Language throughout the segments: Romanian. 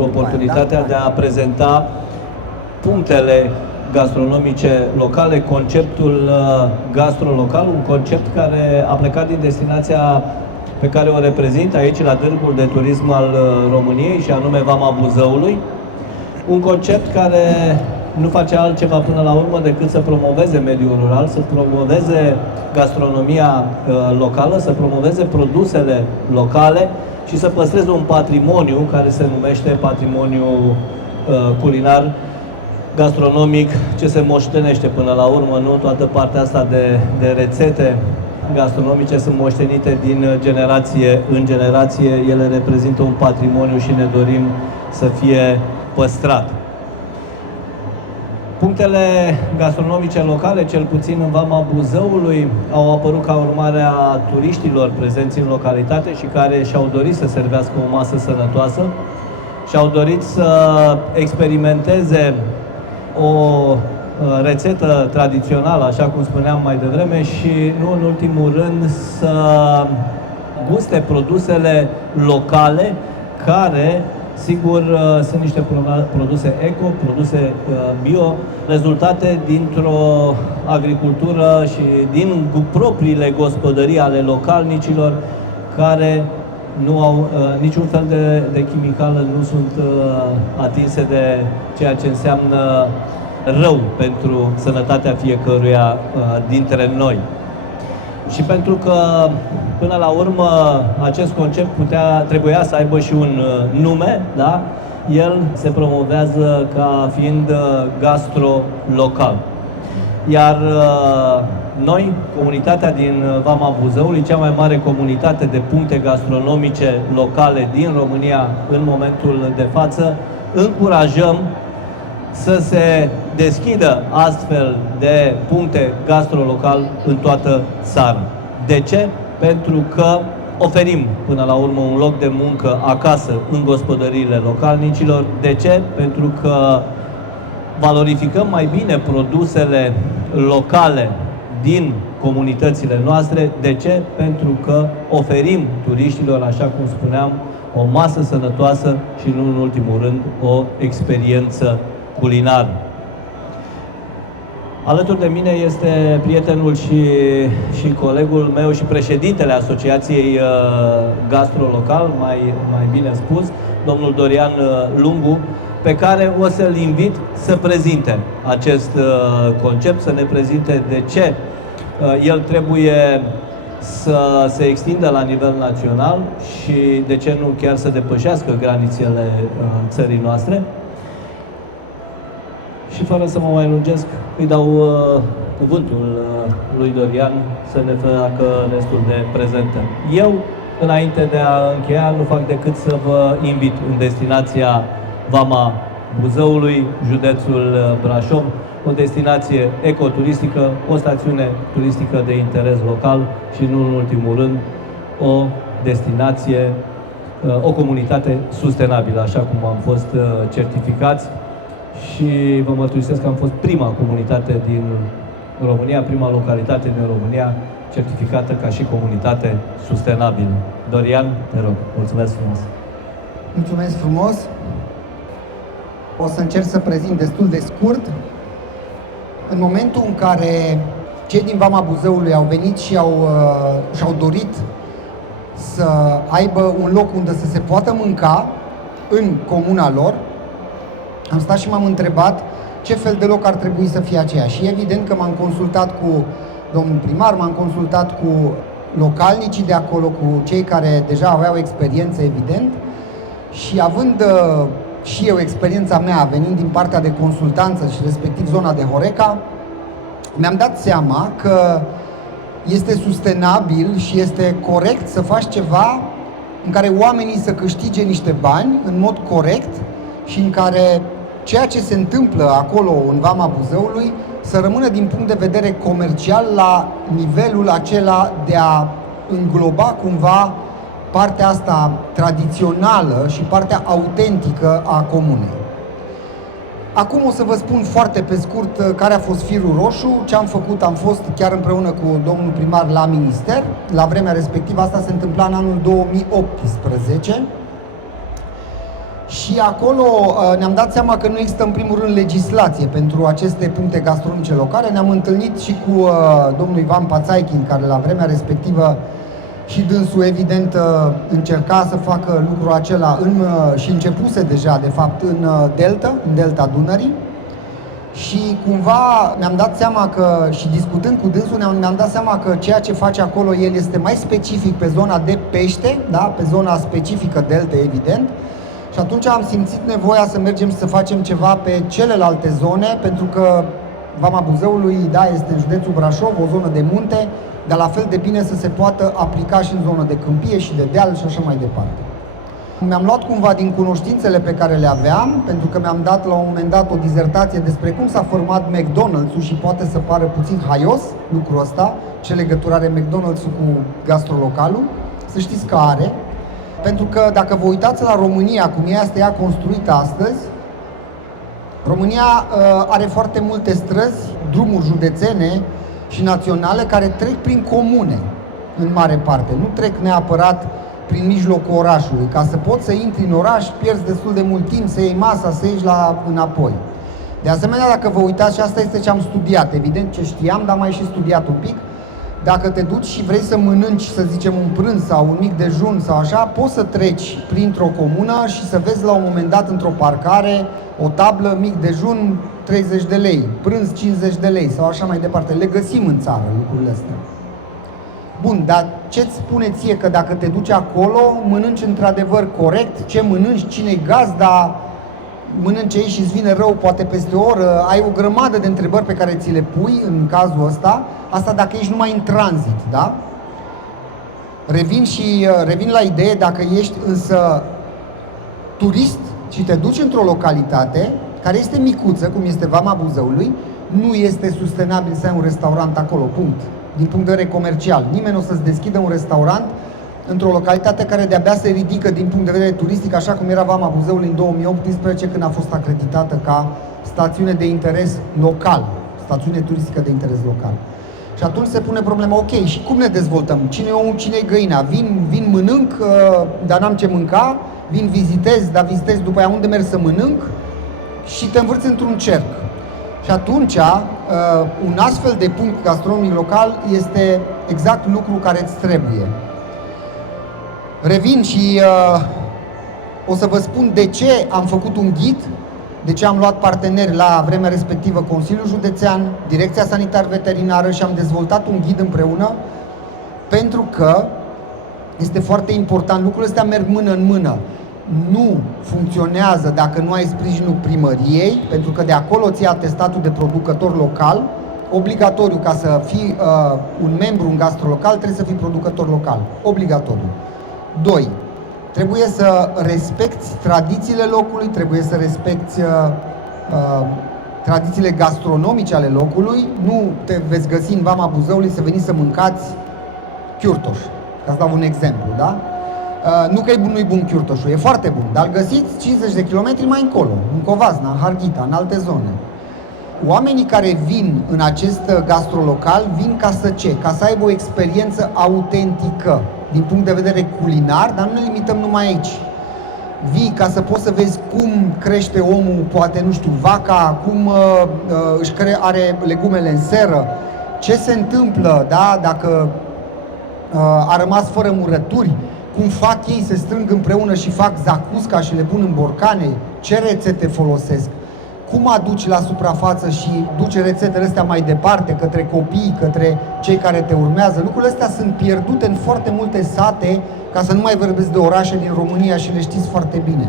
pentru oportunitatea de a prezenta punctele gastronomice locale, conceptul gastrolocal, un concept care a plecat din destinația pe care o reprezint aici la Târgul de Turism al României, și anume Vama Buzăului. Un concept care nu face altceva până la urmă decât să promoveze mediul rural, să promoveze gastronomia locală, să promoveze produsele locale și să păstreze un patrimoniu care se numește patrimoniu culinar, gastronomic, ce se moștenește până la urmă, nu? Toată partea asta de rețete gastronomice sunt moștenite din generație în generație, ele reprezintă un patrimoniu și ne dorim să fie păstrat. Punctele gastronomice locale, cel puțin în Vama Buzăului, au apărut ca urmare a turiștilor prezenți în localitate și care și-au dorit să servească o masă sănătoasă, și-au dorit să experimenteze o rețetă tradițională, așa cum spuneam mai devreme, și nu în ultimul rând să guste produsele locale, care, sigur, sunt niște produse eco, produse bio, rezultate dintr-o agricultură și din propriile gospodării ale localnicilor, care nu au niciun fel de chimicală, nu sunt atinse de ceea ce înseamnă rău pentru sănătatea fiecăruia dintre noi. Și pentru că, până la urmă, acest concept trebuia să aibă și un nume, da? El se promovează ca fiind gastro-local. Iar noi, comunitatea din Vama Buzăului, cea mai mare comunitate de puncte gastronomice locale din România în momentul de față, încurajăm să se deschidă astfel de puncte gastrolocal în toată țara. De ce? Pentru că oferim până la urmă un loc de muncă acasă în gospodăriile localnicilor. De ce? Pentru că valorificăm mai bine produsele locale din comunitățile noastre. De ce? Pentru că oferim turiștilor, așa cum spuneam, o masă sănătoasă și, nu în ultimul rând, o experiență culinară. Alături de mine este prietenul și colegul meu și președintele Asociației Gastrolocal, mai bine spus, domnul Dorian Lungu, pe care o să-l invit să prezinte acest concept, să ne prezinte de ce el trebuie să se extindă la nivel național și de ce nu chiar să depășească granițele țării noastre. Și fără să mă mai lungesc, îi dau cuvântul lui Dorian să ne facă restul de prezentări. Eu, înainte de a încheia, nu fac decât să vă invit în destinația Vama Buzăului, județul Brașov, o destinație ecoturistică, o stațiune turistică de interes local și, nu în ultimul rând, o destinație, o comunitate sustenabilă, așa cum am fost certificați. Și vă mărturisesc că am fost prima comunitate din România, prima localitate din România certificată ca și comunitate sustenabilă. Dorian, te rog, mulțumesc frumos! Mulțumesc frumos! O să încerc să prezint destul de scurt. În momentul în care cei din Vama Buzăului au venit și și-au dorit să aibă un loc unde să se poată mânca în comuna lor, am stat și m-am întrebat ce fel de loc ar trebui să fie aceea. Și evident că m-am consultat cu domnul primar, m-am consultat cu localnicii de acolo, cu cei care deja aveau experiență, evident, și având și eu experiența mea, venind din partea de consultanță și respectiv zona de Horeca, mi-am dat seama că este sustenabil și este corect să faci ceva în care oamenii să câștige niște bani în mod corect și în care ceea ce se întâmplă acolo în Vama Buzăului să rămână din punct de vedere comercial la nivelul acela de a îngloba cumva partea asta tradițională și partea autentică a comunei. Acum o să vă spun foarte pe scurt care a fost firul roșu. Ce am făcut, am fost chiar împreună cu domnul primar la minister. La vremea respectivă, asta se întâmpla în anul 2018. Și acolo ne-am dat seama că nu există în primul rând legislație pentru aceste puncte gastronomice locale. Ne-am întâlnit și cu domnul Ivan Pațaichin, care la vremea respectivă și dânsul evident încerca să facă lucrul acela și începuse deja de fapt în delta Dunării. Și cumva mi-am dat seama că, și discutând cu dânsul, mi-am dat seama că ceea ce face acolo el este mai specific pe zona de pește, da? Pe zona specifică delta, evident. Și atunci am simțit nevoia să mergem să facem ceva pe celelalte zone, pentru că Vama Buzăului, da, este în județul Brașov, o zonă de munte, dar la fel de bine să se poată aplica și în zonă de câmpie și de deal și așa mai departe. Mi-am luat cumva din cunoștințele pe care le aveam, pentru că mi-am dat la un moment dat o dizertație despre cum s-a format McDonald's-ul și poate să pară puțin haios lucrul ăsta, ce legătură are McDonald's-ul cu gastrolocalul. Să știți că are, pentru că dacă vă uitați la România, cum este ea construită astăzi, România are foarte multe străzi, drumuri județene și naționale care trec prin comune, în mare parte. Nu trec neapărat prin mijlocul orașului. Ca să poți să intri în oraș, pierzi destul de mult timp să iei masa, să ieși înapoi. De asemenea, dacă vă uitați, și asta este ce am studiat, evident ce știam, dar am mai și studiat un pic, dacă te duci și vrei să mănânci, să zicem, un prânz sau un mic dejun sau așa, poți să treci printr-o comună și să vezi la un moment dat într-o parcare o tablă, mic dejun, 30 de lei, prânz 50 de lei sau așa mai departe. Le găsim în țară lucrurile astea. Bun, dar ce-ți spune ție că dacă te duci acolo, mănânci într-adevăr corect, ce mănânci, cine-i gazda, mănânci aici și îți vine rău poate peste o oră, ai o grămadă de întrebări pe care ți le pui în cazul ăsta, asta dacă ești numai în tranzit, da? Revin la idee, dacă ești însă turist și te duci într-o localitate care este micuță, cum este Vama Buzăului, nu este sustenabil să ai un restaurant acolo, punct. Din punct de vedere comercial. Nimeni nu o să-ți deschidă un restaurant într-o localitate care de-abia se ridică din punct de vedere turistic, așa cum era Vama Buzăului în 2018, când a fost acreditată ca stațiune de interes local, stațiune turistică de interes local. Și atunci se pune problema, ok, și cum ne dezvoltăm? Cine-i omul, cine-i găina? Vin mănânc, dar n-am ce mânca, vin vizitez, dar vizitez după aia unde merg să mănânc și te învârți într-un cerc. Și atunci, un astfel de punct gastronomic local este exact lucru care îți trebuie. Revin și o să vă spun de ce am făcut un ghid, de ce am luat parteneri la vremea respectivă Consiliul Județean, Direcția Sanitar-Veterinară și am dezvoltat un ghid împreună, pentru că este foarte important, lucrurile astea merg mână în mână. Nu funcționează dacă nu ai sprijinul primăriei, pentru că de acolo ți-ai atestatul de producător local, obligatoriu. Ca să fii un membru în gastrolocal, trebuie să fii producător local, obligatoriu. 2. Trebuie să respecti tradițiile locului, trebuie să respecti tradițiile gastronomice ale locului. Nu te veți găsi în Vama Buzăului să veniți să mâncați chiurtoș, ca să dau un exemplu, da? Nu că nu-i bun chiurtoșul, e foarte bun, dar îl găsiți 50 de kilometri mai încolo, în Covasna, în Harghita, în alte zone. Oamenii care vin în acest gastrolocal vin ca să ce? Ca să aibă o experiență autentică, din punct de vedere culinar, dar nu ne limităm numai aici. Vii ca să poți să vezi cum crește omul, poate, nu știu, vaca, cum are legumele în seră, ce se întâmplă, da, dacă a rămas fără murături, cum fac ei, se strâng împreună și fac zacusca și le pun în borcane, ce rețete folosesc, cum aduci la suprafață și duci rețetele astea mai departe, către copii, către cei care te urmează. Lucrurile astea sunt pierdute în foarte multe sate, ca să nu mai vorbesc de orașe din România și le știți foarte bine.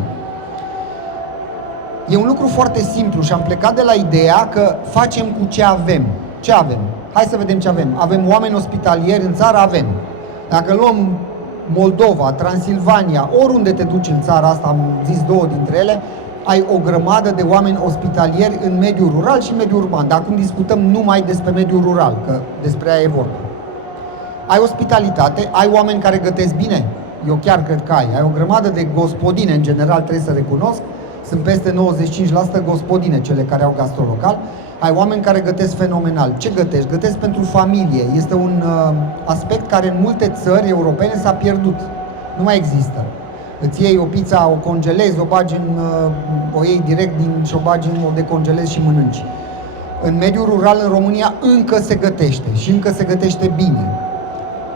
E un lucru foarte simplu și am plecat de la ideea că facem cu ce avem. Ce avem? Hai să vedem ce avem. Avem oameni ospitalieri în țară? Avem. Dacă luăm Moldova, Transilvania, oriunde te duci în țara asta, am zis două dintre ele, ai o grămadă de oameni ospitalieri în mediul rural și în mediul urban. Dar acum discutăm numai despre mediul rural, că despre aia e vorba. Ai ospitalitate, ai oameni care gătesc bine? Eu chiar cred că ai. Ai o grămadă de gospodine, în general, trebuie să recunosc. Sunt peste 95% gospodine cele care au gastrolocal. Ai oameni care gătesc fenomenal. Ce gătești? Gătesc pentru familie. Este un aspect care în multe țări europene s-a pierdut. Nu mai există. Îți iei o pizza, o congelezi, o iei direct și o bagi o decongelezi și mănânci. În mediul rural, în România, încă se gătește și încă se gătește bine.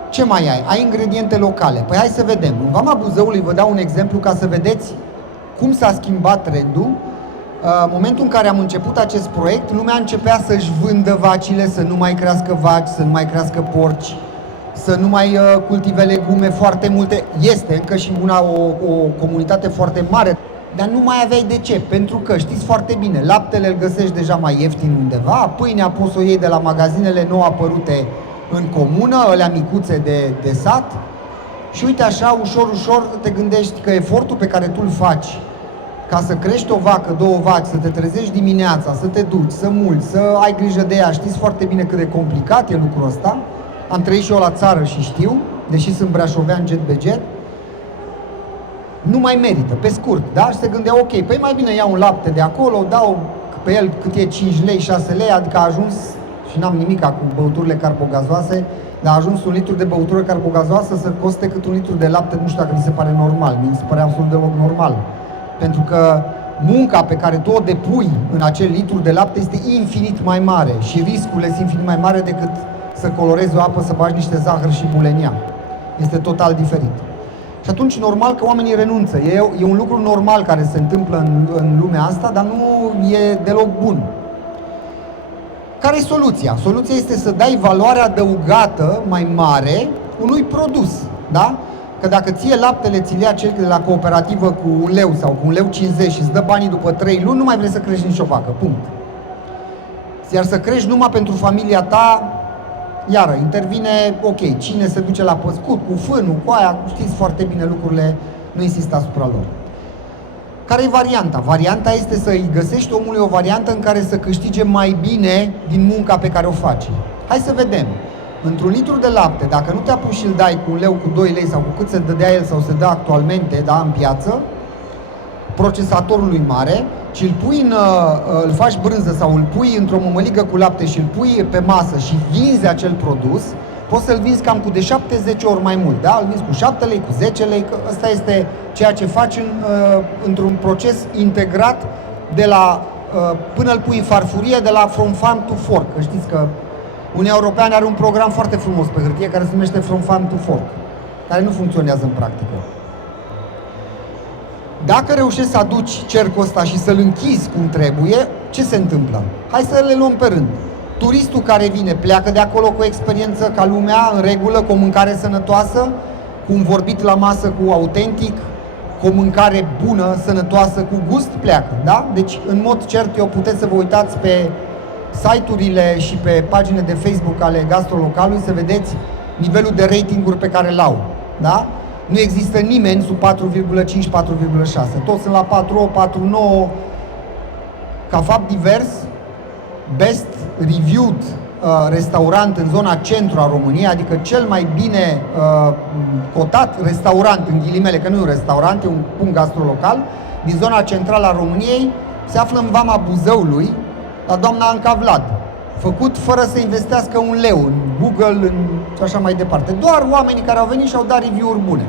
Ce mai ai? Ai ingrediente locale. Păi hai să vedem. În Vama Buzăului vă dau un exemplu ca să vedeți cum s-a schimbat trendul. În momentul în care am început acest proiect, lumea începea să-și vândă vacile, să nu mai crească vaci, să nu mai crească porci, să nu mai cultive legume foarte multe. Este încă și o comunitate foarte mare, dar nu mai aveai de ce, pentru că știți foarte bine, laptele îl găsești deja mai ieftin undeva, pâinea poți să o iei de la magazinele nou apărute în comună, alea micuțe de sat, și uite așa, ușor, ușor te gândești că efortul pe care tu îl faci ca să crești o vacă, două vaci, să te trezești dimineața, să te duci, să mulți, să ai grijă de ea, știți foarte bine cât de complicat e lucrul ăsta. Am trăit și eu la țară și știu, deși sunt brașovean jet be jet, nu mai merită, pe scurt, da? Și se gândea, ok, păi mai bine iau un lapte de acolo, dau pe el cât e 5 lei, 6 lei, adică a ajuns, și n-am nimic cu băuturile carbogazoase, dar a ajuns un litru de băutură carbogazoasă să coste cât un litru de lapte, nu știu dacă mi se pare normal, mi se pare absolut deloc normal. Pentru că munca pe care tu o depui în acel litru de lapte este infinit mai mare și riscul este infinit mai mare decât să colorezi o apă, să bagi niște zahăr și bulenia. Este total diferit. Și atunci, normal că oamenii renunță. E un lucru normal care se întâmplă în lumea asta, dar nu e deloc bun. Care e soluția? Soluția este să dai valoare adăugată mai mare unui produs, da? Că dacă ție laptele ți-l ia cel de la cooperativă cu 1 leu sau cu 1,50 leu și îți dă banii după 3 luni, nu mai vrei să crești nicio vacă, punct. Iar să crești numai pentru familia ta, iară, intervine, ok, cine se duce la păscut, cu fânul, cu aia, știți foarte bine lucrurile, nu insist asupra lor. Care e varianta? Varianta este să-i găsești omului o variantă în care să câștige mai bine din munca pe care o face. Hai să vedem. Într-un litru de lapte, dacă nu te apuci și îl dai cu 1 leu, cu 2 lei sau cu cât se dădea el sau se dă actualmente, da, în piață, procesatorului mare, și îl faci brânză sau îl pui într-o mămăligă cu lapte și îl pui pe masă și vinzi acel produs, poți să-l vinzi cam cu de 7-10 ori mai mult, da? Îl vinzi cu 7 lei, cu 10 lei, că ăsta este ceea ce faci într-un proces integrat de la, până îl pui în farfurie, de la From Farm to Fork. Că știți că Uniunea Europeană are un program foarte frumos pe hârtie care se numește From Farm to Fork, care nu funcționează în practică. Dacă reușești să aduci cercul ăsta și să-l închizi cum trebuie, ce se întâmplă? Hai să le luăm pe rând. Turistul care vine pleacă de acolo cu o experiență ca lumea, în regulă, cu o mâncare sănătoasă, cu un vorbit la masă cu autentic, cu o mâncare bună, sănătoasă, cu gust, pleacă, da? Deci, în mod cert, eu puteți să vă uitați pe site-urile și pe pagine de Facebook ale gastrolocalului să vedeți nivelul de ratinguri pe care l-au, da? Nu există nimeni sub 4,5-4,6. Toți sunt la 4,8, 4,9. Ca fapt divers, best reviewed restaurant în zona centru a României, adică cel mai bine cotat restaurant, în ghilimele, că nu e un restaurant, e un punct gastrolocal, din zona centrală a României, se află în Vama Buzăului, la doamna Anca Vlad. Făcut fără să investească 1 leu în Google și așa mai departe. Doar oamenii care au venit și au dat review-uri bune.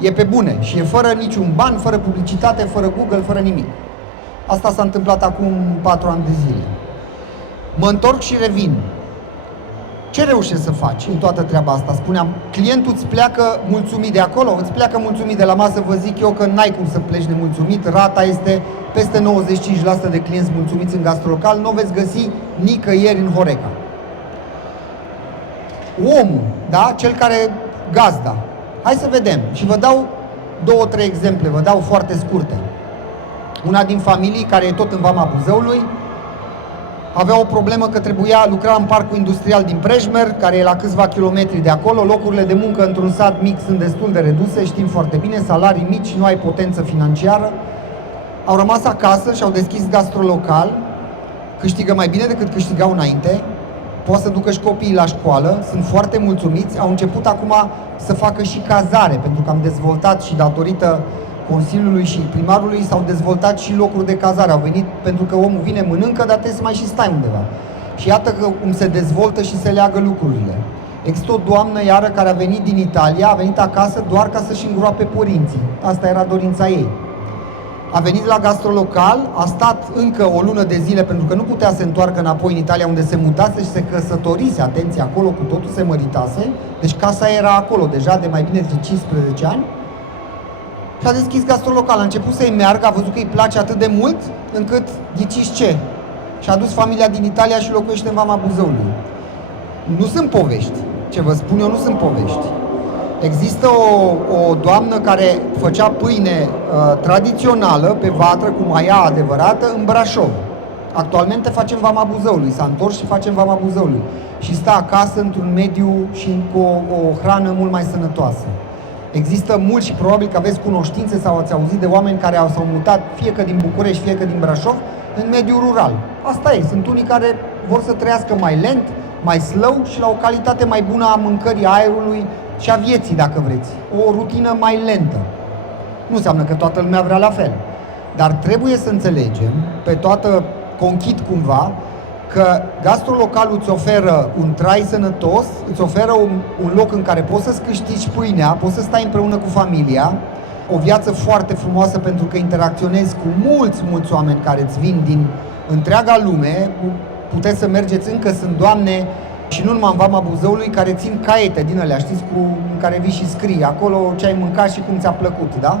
E pe bune și e fără niciun ban, fără publicitate, fără Google, fără nimic. Asta s-a întâmplat acum 4 ani de zile. Mă întorc și revin. Ce reușești să faci în toată treaba asta? Spuneam, clientul îți pleacă mulțumit de acolo, îți pleacă mulțumit de la masă, vă zic eu că n-ai cum să pleci nemulțumit, rata este peste 95% de clienți mulțumiți în gastrolocal, nu o veți găsi nicăieri în Horeca. Omul, da? Cel care gazda. Hai să vedem și vă dau 2-3 exemple, vă dau foarte scurte. Una din familii, care e tot în Vama Buzăului, avea o problemă că lucra în parcul industrial din Prejmer, care e la câțiva kilometri de acolo. Locurile de muncă într-un sat mic sunt destul de reduse, știm foarte bine, salarii mici, nu ai potență financiară. Au rămas acasă și au deschis gastrolocal, câștigă mai bine decât câștigau înainte, poate să ducă și copiii la școală, sunt foarte mulțumiți, au început acum să facă și cazare, pentru că am dezvoltat și datorită Consiliului și primarului s-au dezvoltat și locuri de cazare. Au venit pentru că omul vine, mănâncă, dar trebuie să mai și stai undeva. Și iată că cum se dezvoltă și se leagă lucrurile. Există o doamnă iară care a venit din Italia, a venit acasă doar ca să-și îngroape părinții. Asta era dorința ei. A venit la gastrolocal, a stat încă o lună de zile pentru că nu putea să se întoarcă înapoi în Italia unde se mutase și se căsătorise, atenție, acolo cu totul se măritase, deci casa era acolo deja de mai bine de 15 ani și a deschis gastrolocal, a început să-i meargă, a văzut că îi place atât de mult încât, ghiciți ce? Și-a adus familia din Italia și locuiește în Vama Buzăului. Nu sunt povești, ce vă spun eu nu sunt povești. Există o doamnă care făcea pâine tradițională pe vatră cu maia adevărată în Brașov. Actualmente facem Vama Buzăului, s-a întors și facem Vama Buzăului. Și stă acasă într-un mediu și cu o hrană mult mai sănătoasă. Există mulți și probabil că aveți cunoștințe sau ați auzit de oameni care s-au mutat fie că din București, fie că din Brașov, în mediul rural. Asta e, sunt unii care vor să trăiască mai lent, mai slow și la o calitate mai bună a mâncării, aerului și a vieții, dacă vreți. O rutină mai lentă. Nu înseamnă că toată lumea vrea la fel. Dar trebuie să înțelegem, pe toată conchit cumva, că gastrolocalul îți oferă un trai sănătos, îți oferă un loc în care poți să-ți câștigi pâinea, poți să stai împreună cu familia, o viață foarte frumoasă pentru că interacționezi cu mulți oameni care îți vin din întreaga lume. Puteți să mergeți, încă sunt doamne și nu numai în Vama Buzăului care țin caiete din alea, știți, în care vii și scrii acolo ce ai mâncat și cum ți-a plăcut, da?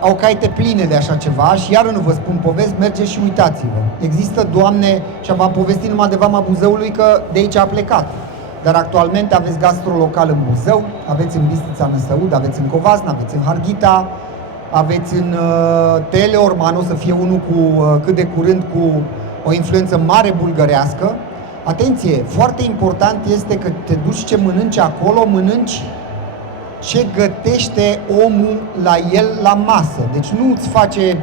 Au caiete pline de așa ceva și iară nu vă spun povesti, mergeți și uitați-vă. Există doamne, și v-am povestit numai de Vama Buzăului că de aici a plecat. Dar actualmente aveți gastrolocal în Buzău, aveți în Bistrița Năsăud, aveți în Covasna, aveți în Harghita, aveți în Teleorman, o să fie unul cu cât de curând cu o influență mare bulgărească. Atenție, foarte important este că te duci ce mănânci acolo, mănânci ce gătește omul la el la masă. Deci nu îți face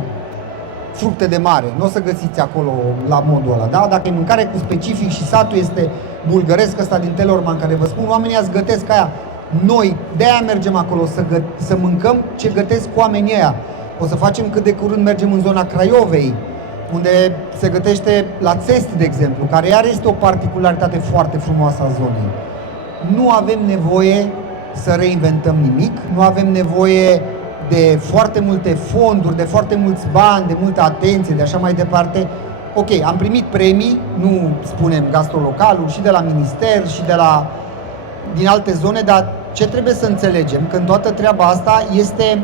fructe de mare, nu o să găsiți acolo la modul ăla, da? Dacă e mâncare cu specific și satul este bulgăresc ăsta din Teleorman, care vă spun, oamenii îți gătesc aia. Noi, de-aia mergem acolo, să mâncăm ce gătesc oamenii ăia. O să facem cât de curând, mergem în zona Craiovei, unde se gătește la Țești, de exemplu, care iar este o particularitate foarte frumoasă a zonei. Nu avem nevoie să reinventăm nimic, nu avem nevoie de foarte multe fonduri, de foarte mulți bani, de multă atenție, de așa mai departe. Ok, am primit premii, nu spunem gastrolocalul, și de la minister și din alte zone, dar ce trebuie să înțelegem, că în toată treaba asta este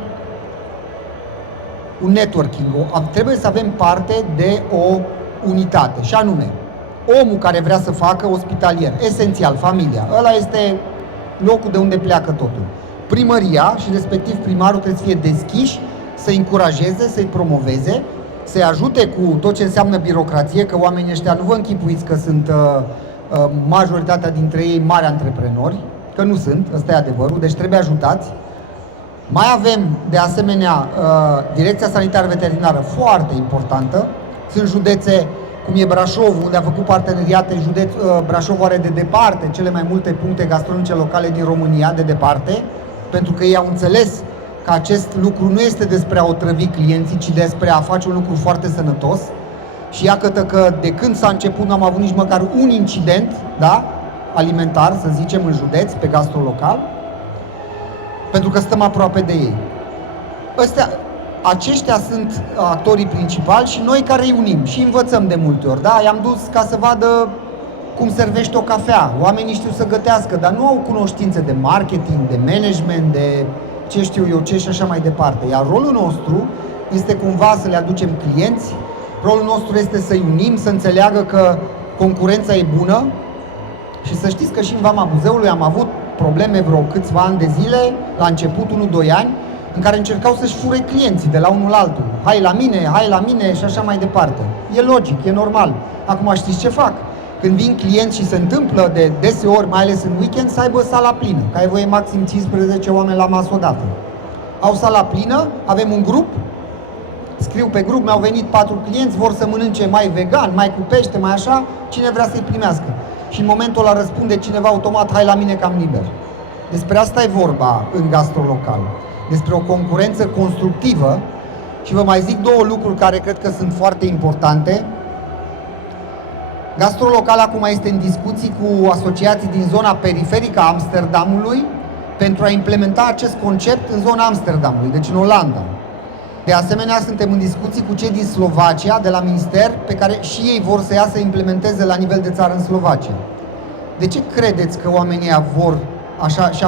un networking, trebuie să avem parte de o unitate, și anume, omul care vrea să facă ospitalier, esențial, familia, ăla este locul de unde pleacă totul. Primăria și respectiv primarul trebuie să fie deschiși, să-i încurajeze, să-i promoveze, să-i ajute cu tot ce înseamnă birocrație, că oamenii ăștia nu vă închipuiți că sunt majoritatea dintre ei mari antreprenori, că nu sunt, ăsta e adevărul, deci trebuie ajutați. Mai avem, de asemenea, Direcția Sanitară Veterinară, foarte importantă. Sunt județe, cum e Brașov, unde a făcut parteneriate, Brașov are de departe cele mai multe puncte gastronomice locale din România, de departe, pentru că ei au înțeles că acest lucru nu este despre a otrăvi clienții, ci despre a face un lucru foarte sănătos. Și iată că de când s-a început, nu am avut nici măcar un incident, da, alimentar, să zicem, în județ, pe gastrolocal, pentru că stăm aproape de ei. Aceștia sunt actorii principali și noi care îi unim și învățăm de multe ori. Da? I-am dus ca să vadă cum servește o cafea. Oamenii știu să gătească, dar nu au cunoștințe de marketing, de management, de ce știu eu ce și așa mai departe. Iar rolul nostru este cumva să le aducem clienți, rolul nostru este să-i unim, să înțeleagă că concurența e bună și să știți că și în Vama Buzăului am avut probleme vreo câțiva ani de zile, la început, 1-2 ani, în care încercau să-și fure clienții de la unul la altul. Hai la mine și așa mai departe. E logic, e normal. Acum știți ce fac? Când vin clienți și se întâmplă de deseori, mai ales în weekend, să aibă sala plină, că ai voie maxim 15 oameni la masă odată. Au sala plină, avem un grup, scriu pe grup, mi-au venit 4 clienți, vor să mănânce mai vegan, mai cu pește, mai așa, cine vrea să-i primească. Și în momentul ăla răspunde cineva automat, hai la mine că am liber. Despre asta e vorba în gastrolocal. Despre o concurență constructivă și vă mai zic 2 lucruri care cred că sunt foarte importante. Gastrolocal acum este în discuții cu asociații din zona periferică a Amsterdamului pentru a implementa acest concept în zona Amsterdamului, deci în Olanda. De asemenea, suntem în discuții cu cei din Slovacia, de la minister, pe care și ei vor să ia să implementeze la nivel de țară în Slovacia. De ce credeți că oamenii vor așa? Și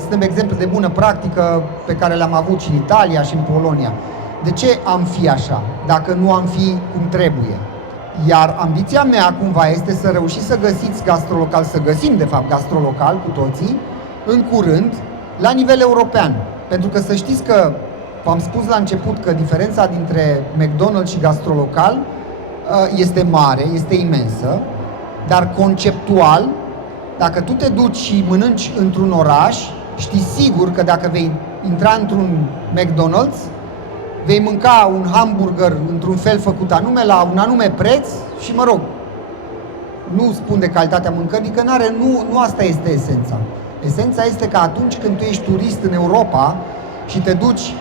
suntem exemple de bună practică pe care le-am avut și în Italia și în Polonia. De ce am fi așa, dacă nu am fi cum trebuie? Iar ambiția mea cumva este să reușiți să găsiți gastrolocal, să găsim de fapt gastrolocal cu toții, în curând, la nivel european. Pentru că să știți că, v-am spus la început că diferența dintre McDonald's și gastrolocal este mare, este imensă, dar conceptual, dacă tu te duci și mănânci într-un oraș, știi sigur că dacă vei intra într-un McDonald's, vei mânca un hamburger într-un fel făcut anume, la un anume preț și, mă rog, nu spun de calitatea mâncării, că nu asta este esența. Esența este că atunci când tu ești turist în Europa și te duci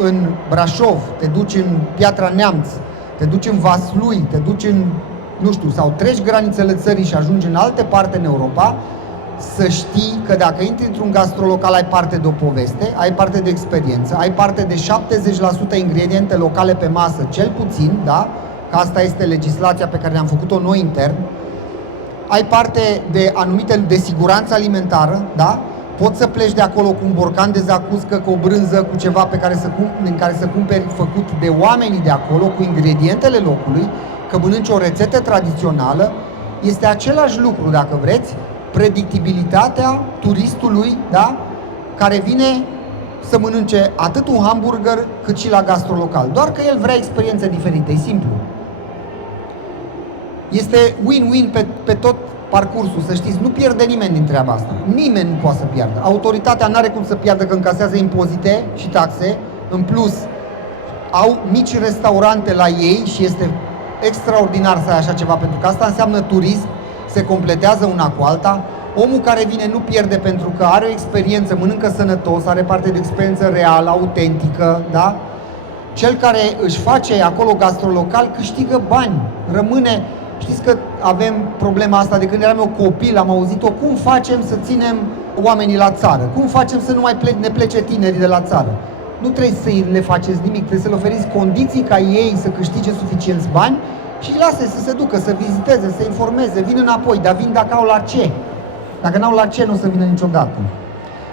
în Brașov, te duci în Piatra Neamț, te duci în Vaslui, te duci în, nu știu, sau treci granițele țării și ajungi în alte parte în Europa, să știi că dacă intri într-un gastrolocal ai parte de o poveste, ai parte de experiență, ai parte de 70% ingrediente locale pe masă, cel puțin, da? Că asta este legislația pe care ne-am făcut-o noi intern. Ai parte de anumite de siguranță alimentară, da? Poți să pleci de acolo cu un borcan de zacuscă, cu o brânză, cu ceva în care să cumperi făcut de oamenii de acolo, cu ingredientele locului, că mănânci o rețetă tradițională. Este același lucru, dacă vreți, predictibilitatea turistului, da? Care vine să mănânce atât un hamburger cât și la gastrolocal. Doar că el vrea experiențe diferite, e simplu. Este win-win pe tot parcursul, să știți, nu pierde nimeni din treaba asta. Nimeni nu poate să piardă. Autoritatea nu are cum să piardă, că încasează impozite și taxe. În plus, au mici restaurante la ei și este extraordinar să ai așa ceva, pentru că asta înseamnă turism, se completează una cu alta. Omul care vine nu pierde pentru că are o experiență, mănâncă sănătos, are parte de o experiență reală, autentică, da? Cel care își face acolo gastrolocal câștigă bani, rămâne. Știți că avem problema asta de când eram eu copil, am auzit-o, cum facem să ținem oamenii la țară? Cum facem să nu mai ne plece tinerii de la țară? Nu trebuie să le faceți nimic, trebuie să le oferiți condiții ca ei să câștige suficienți bani și lasă să se ducă, să viziteze, să informeze, vin înapoi, dar vin dacă au la ce. Dacă n-au la ce, nu o să vină niciodată.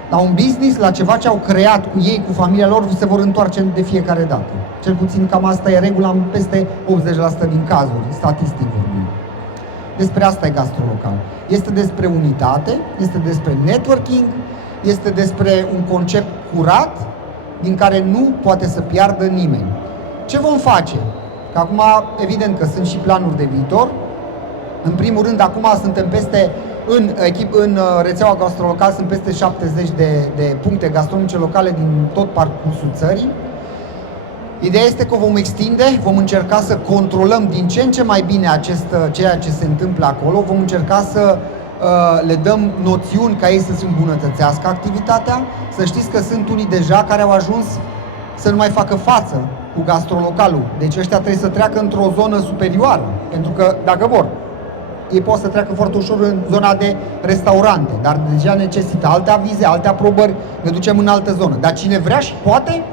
La un business, la ceva ce au creat cu ei, cu familia lor, se vor întoarce de fiecare dată. Cel puțin cam asta e regula în peste 80% din cazuri, statistic vorbind. Despre asta e gastrolocal. Este despre unitate, este despre networking, este despre un concept curat, din care nu poate să piardă nimeni. Ce vom face? Că acum, evident că sunt și planuri de viitor. În primul rând, acum suntem în rețeaua gastrolocal sunt peste 70 de puncte gastronomice locale din tot parcursul țării. Ideea este că o vom extinde, vom încerca să controlăm din ce în ce mai bine ceea ce se întâmplă acolo, vom încerca să le dăm noțiuni ca ei să-și îmbunătățească activitatea. Să știți că sunt unii deja care au ajuns să nu mai facă față cu gastrolocalul. Deci ăștia trebuie să treacă într-o zonă superioară, pentru că, dacă vor, ei pot să treacă foarte ușor în zona de restaurante, dar deja necesită alte avize, alte aprobări, ne ducem în altă zonă. Dar cine vrea și poate,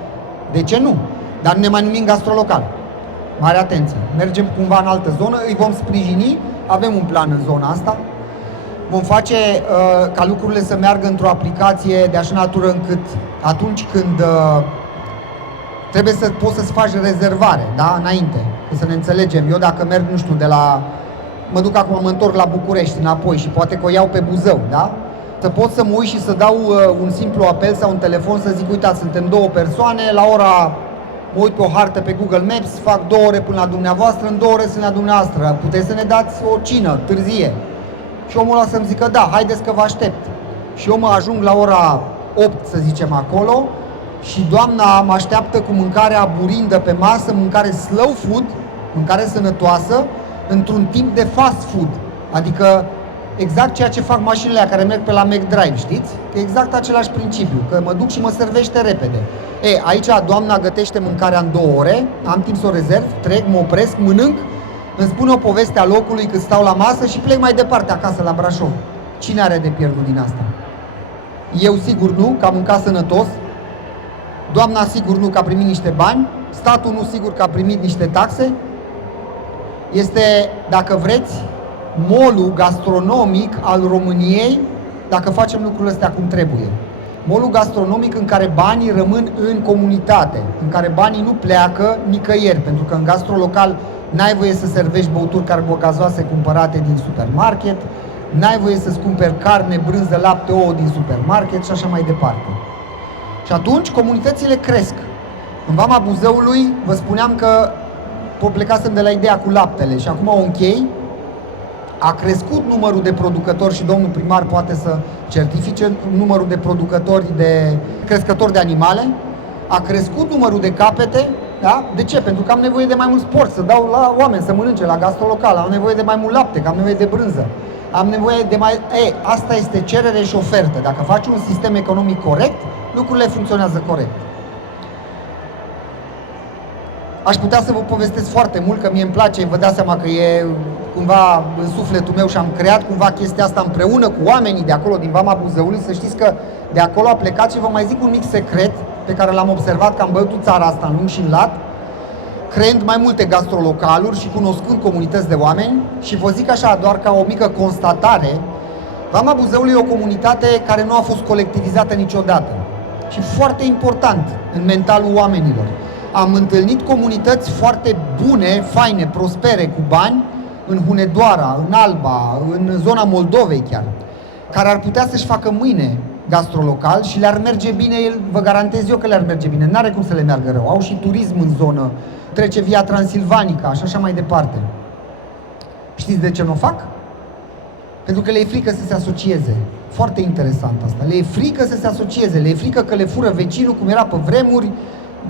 de ce nu? Dar nu ne mai numim gastrolocal. Mare atenție! Mergem cumva în altă zonă, îi vom sprijini, avem un plan în zona asta. Vom face ca lucrurile să meargă într-o aplicație de așa natură încât atunci când trebuie să poți să-ți faci rezervare, da? Înainte, să ne înțelegem. Eu dacă merg, nu știu, mă duc acum, mă întorc la București înapoi și poate că o iau pe Buzău, da? Să pot să mă uit și să dau un simplu apel sau un telefon să zic, uitați, suntem două persoane, la ora, mă uit pe o hartă pe Google Maps, fac 2 ore până la dumneavoastră, în 2 ore sunt la dumneavoastră, puteți să ne dați o cină târzie. Și omul ăla să-mi zică, da, haideți că vă aștept. Și eu mă ajung la ora 8, să zicem, acolo și doamna mă așteaptă cu mâncarea burindă pe masă, mâncare slow food, mâncare sănătoasă, într-un timp de fast food. Adică exact ceea ce fac mașinile care merg pe la McDrive, știți? Că exact același principiu, că mă duc și mă servește repede. Aici doamna gătește mâncarea în 2 ore, am timp să o rezerv, trec, mă opresc, mănânc îmi spune o poveste a locului cât stau la masă și plec mai departe acasă la Brașov. Cine are de pierdut din asta? Eu sigur nu, că am mâncat sănătos, doamna sigur nu, că a primit niște bani, statul nu sigur că a primit niște taxe. Este, dacă vreți, molul gastronomic al României, dacă facem lucrurile astea cum trebuie. Molul gastronomic în care banii rămân în comunitate, în care banii nu pleacă nicăieri, pentru că în gastrolocal n-ai voie să servești băuturi carbogazoase cumpărate din supermarket, n-ai voie să-ți cumperi carne, brânză, lapte, ouă din supermarket și așa mai departe. Și atunci comunitățile cresc. În Vama Buzăului vă spuneam că plecasem de la ideea cu laptele și acum o închei. A crescut numărul de producători și domnul primar poate să certifice numărul de producători, de crescători de animale. A crescut numărul de capete. Da? De ce? Pentru că am nevoie de mai mult sport, să dau la oameni să mănânce la gastrolocal, am nevoie de mai mult lapte, că am nevoie de brânză. Am nevoie de mai... asta este cerere și ofertă. Dacă faci un sistem economic corect, lucrurile funcționează corect. Aș putea să vă povestesc foarte mult, că mie îmi place, vă dați seama că e cumva în sufletul meu și am creat cumva chestia asta împreună cu oamenii de acolo, din Vama Buzăului. Să știți că de acolo a plecat și vă mai zic un mic secret pe care l-am observat, că am băutut țara asta în lung și în lat, creând mai multe gastrolocaluri și cunoscând comunități de oameni. Și vă zic așa, doar ca o mică constatare, Vama Buzăului e o comunitate care nu a fost colectivizată niciodată. Și foarte important în mentalul oamenilor. Am întâlnit comunități foarte bune, faine, prospere, cu bani, în Hunedoara, în Alba, în zona Moldovei chiar, care ar putea să-și facă mâine gastrolocal și le-ar merge bine, vă garantez eu că le-ar merge bine, n-are cum să le meargă rău, au și turism în zonă, trece Via Transilvanica și așa mai departe. Știți de ce nu o fac? Pentru că le e frică să se asocieze. Foarte interesant asta. Le e frică să se asocieze, le e frică că le fură vecinul, cum era pe vremuri,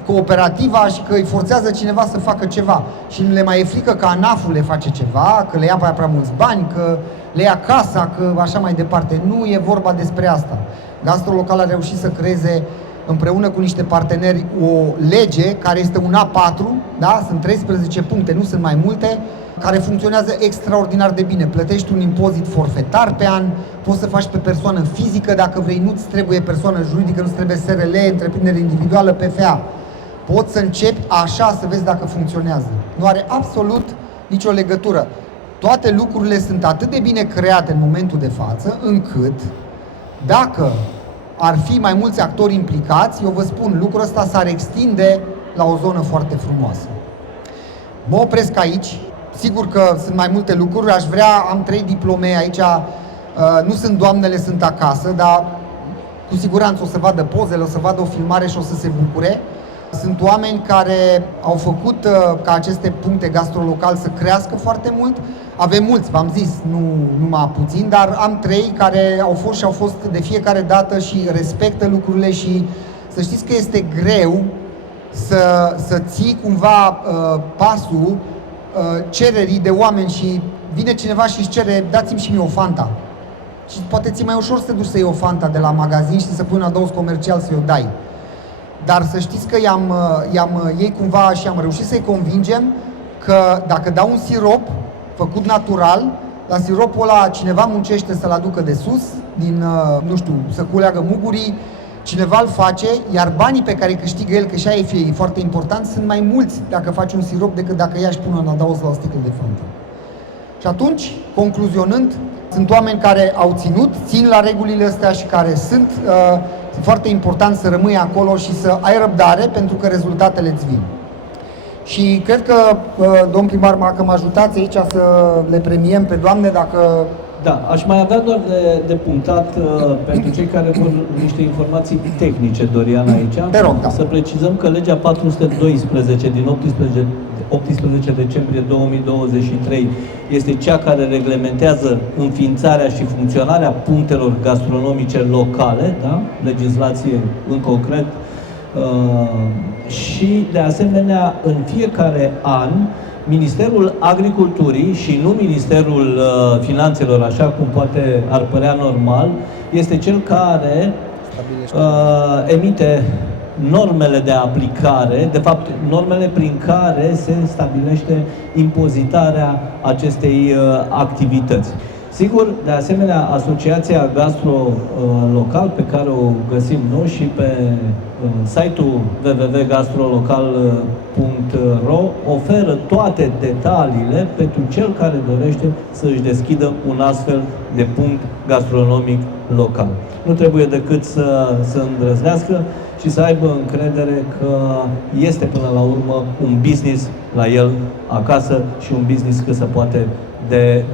cooperativa, și că îi forțează cineva să facă ceva. Și nu le mai e frică că ANAF-ul le face ceva, că le ia prea mulți bani, că le ia casa, că așa mai departe. Nu e vorba despre asta. Gastrolocal a reușit să creeze împreună cu niște parteneri o lege care este un A4, da? Sunt 13 puncte, nu sunt mai multe, care funcționează extraordinar de bine. Plătești un impozit forfetar pe an, poți să faci pe persoană fizică dacă vrei, nu-ți trebuie persoană juridică, nu-ți trebuie SRL, întreprindere individuală, PFA. Poți să începi așa să vezi dacă funcționează. Nu are absolut nicio legătură. Toate lucrurile sunt atât de bine create în momentul de față, încât dacă ar fi mai mulți actori implicați, eu vă spun, lucrul ăsta s-ar extinde la o zonă foarte frumoasă. Mă opresc aici. Sigur că sunt mai multe lucruri, am 3 diplome aici, nu sunt doamnele, sunt acasă, dar cu siguranță o să vadă pozele, o să vadă o filmare și o să se bucure. Sunt oameni care au făcut ca aceste puncte gastrolocal să crească foarte mult. Avem mulți, v-am zis, nu numai puțin, dar am 3 care au fost și au fost de fiecare dată și respectă lucrurile și să știți că este greu să ții cumva pasul cererii de oameni și vine cineva și își cere, dați-mi și mie o Fanta. Și poate ți-e mai ușor să te duci să iei o Fanta de la magazin și să pui un adăugs comercial să-i o dai. Dar să știți că ei cumva și am reușit să-i convingem că dacă dau un sirop făcut natural, la siropul ăla cineva muncește să-l aducă de sus, nu știu, să culeagă mugurii, cineva îl face, iar banii pe care îi câștigă el, că și aia e foarte important, sunt mai mulți dacă faci un sirop decât dacă ia și pune un adaos la o sticlă de Fanta. Și atunci, concluzionând, sunt oameni care au țin la regulile astea și care sunt foarte important să rămâi acolo și să ai răbdare, pentru că rezultatele îți vin. Și cred că, domn primar, că mă ajutați aici să le premiem pe doamne, dacă... Da, aș mai avea doar de punctat pentru cei care vor niște informații tehnice, Dorian, aici. Te rog, da. Să precizăm că legea 412 din 18 decembrie 2023 este cea care reglementează înființarea și funcționarea punctelor gastronomice locale, da? Legislație în concret. Și, de asemenea, în fiecare an, Ministerul Agriculturii și nu Ministerul Finanțelor, așa cum poate ar părea normal, este cel care emite normele de aplicare, de fapt normele prin care se stabilește impozitarea acestei activități. Sigur, de asemenea, Asociația Gastro Local, pe care o găsim noi și pe site-ul www.gastrolocal.ro, oferă toate detaliile pentru cel care dorește să își deschidă un astfel de punct gastronomic local. Nu trebuie decât să îndrăznească și să aibă încredere că este până la urmă un business la el acasă și un business cât se poate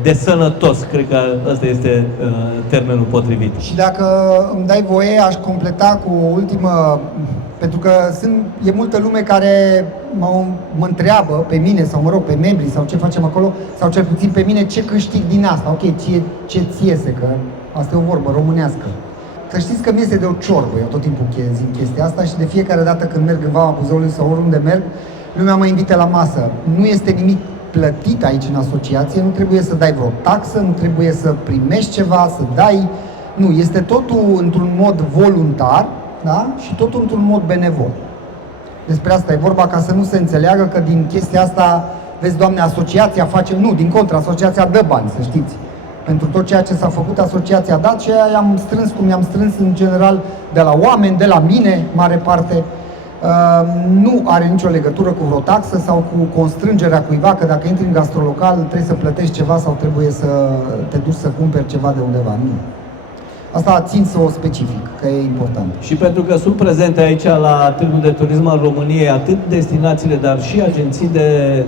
de sănătos. Cred că ăsta este termenul potrivit. Și dacă îmi dai voie, aș completa cu o ultimă, pentru că e multă lume care mă întreabă pe mine, sau mă rog, pe membrii, sau ce facem acolo, sau cel puțin pe mine, ce câștig din asta. Ok, ce ți iese, că asta e o vorbă românească. Să știți că mi este de o ciorbă, eu tot timpul zic chestia asta și de fiecare dată când merg în Vama Buzăului sau oriunde merg, lumea mă invită la masă. Nu este nimic plătit aici în asociație, nu trebuie să dai vreo taxă, nu trebuie să primești ceva, să dai. Nu, este totul într-un mod voluntar, da? Și totul într-un mod benevol. Despre asta e vorba, ca să nu se înțeleagă că din chestia asta, vezi, Doamne, asociația face. Nu, din contră, asociația dă bani, să știți. Pentru tot ceea ce s-a făcut, asociația a dat și aia i-am strâns cum i-am strâns în general de la oameni, de la mine, mare parte. Nu are nicio legătură cu vreo taxă sau cu constrângerea cuiva că dacă intri în gastrolocal trebuie să plătești ceva sau trebuie să te duci să cumperi ceva de undeva. Nu. Asta țin să o specific, că e important. Și pentru că sunt prezente aici la Târgul de Turism al României atât destinațiile, dar și agenții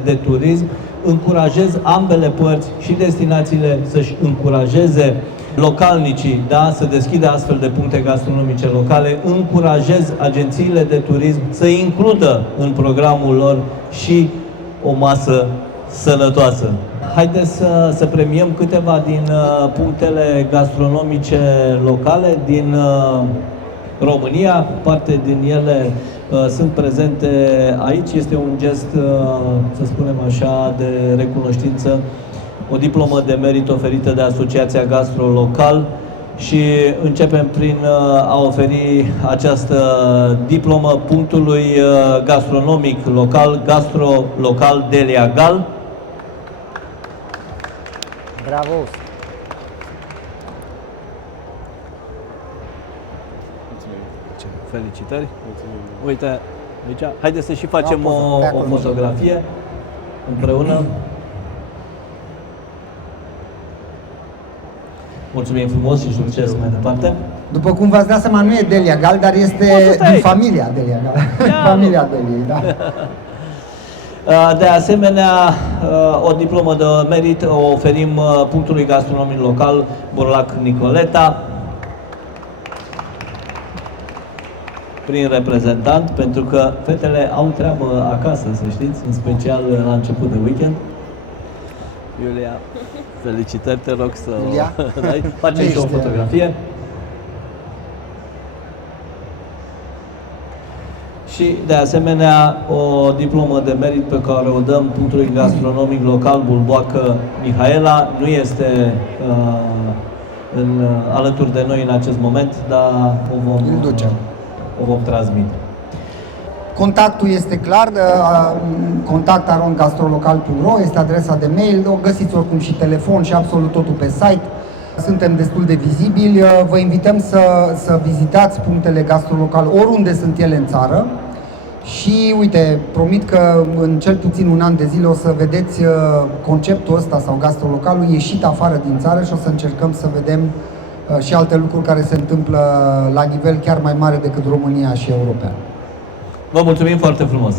de turism, încurajez ambele părți și destinațiile să-și încurajeze localnicii, da, să deschidă astfel de puncte gastronomice locale, încurajez agențiile de turism să includă în programul lor și o masă sănătoasă. Haideți să premiem câteva din punctele gastronomice locale din România. Parte din ele sunt prezente aici. Este un gest, să spunem așa, de recunoștință, o diplomă de merit oferită de Asociația Gastro Local și începem prin a oferi această diplomă punctului gastronomic local, Gastro Local Delia Gal. Bravo! Felicitări! Mulțumim. Uite, aici, haideți să și facem o fotografie împreună. Mulțumim frumos și succes mai departe. După cum v-ați dat seama, nu e Delia Gal, dar este din familia Delia Gal. Familia Deliei, da. De asemenea, o diplomă de merit o oferim punctului gastronomic local Burlac Nicoleta prin reprezentant, pentru că fetele au treabă acasă, să știți, în special la început de weekend. Iulia, felicitări, te rog să dai. Facem și o fotografie. Și, de asemenea, o diplomă de merit pe care o dăm punctului gastronomic local Bulboacă Mihaela. Nu este alături de noi în acest moment, dar o vom transmite. Contactul este clar, contact@gastrolocal.ro este adresa de mail, o găsiți oricum și telefon și absolut totul pe site. Suntem destul de vizibili, vă invităm să vizitați punctele gastrolocal oriunde sunt ele în țară și uite, promit că în cel puțin un an de zile o să vedeți conceptul ăsta sau gastrolocalul ieșit afară din țară și o să încercăm să vedem și alte lucruri care se întâmplă la nivel chiar mai mare decât România și european. Vă mulțumim foarte frumos!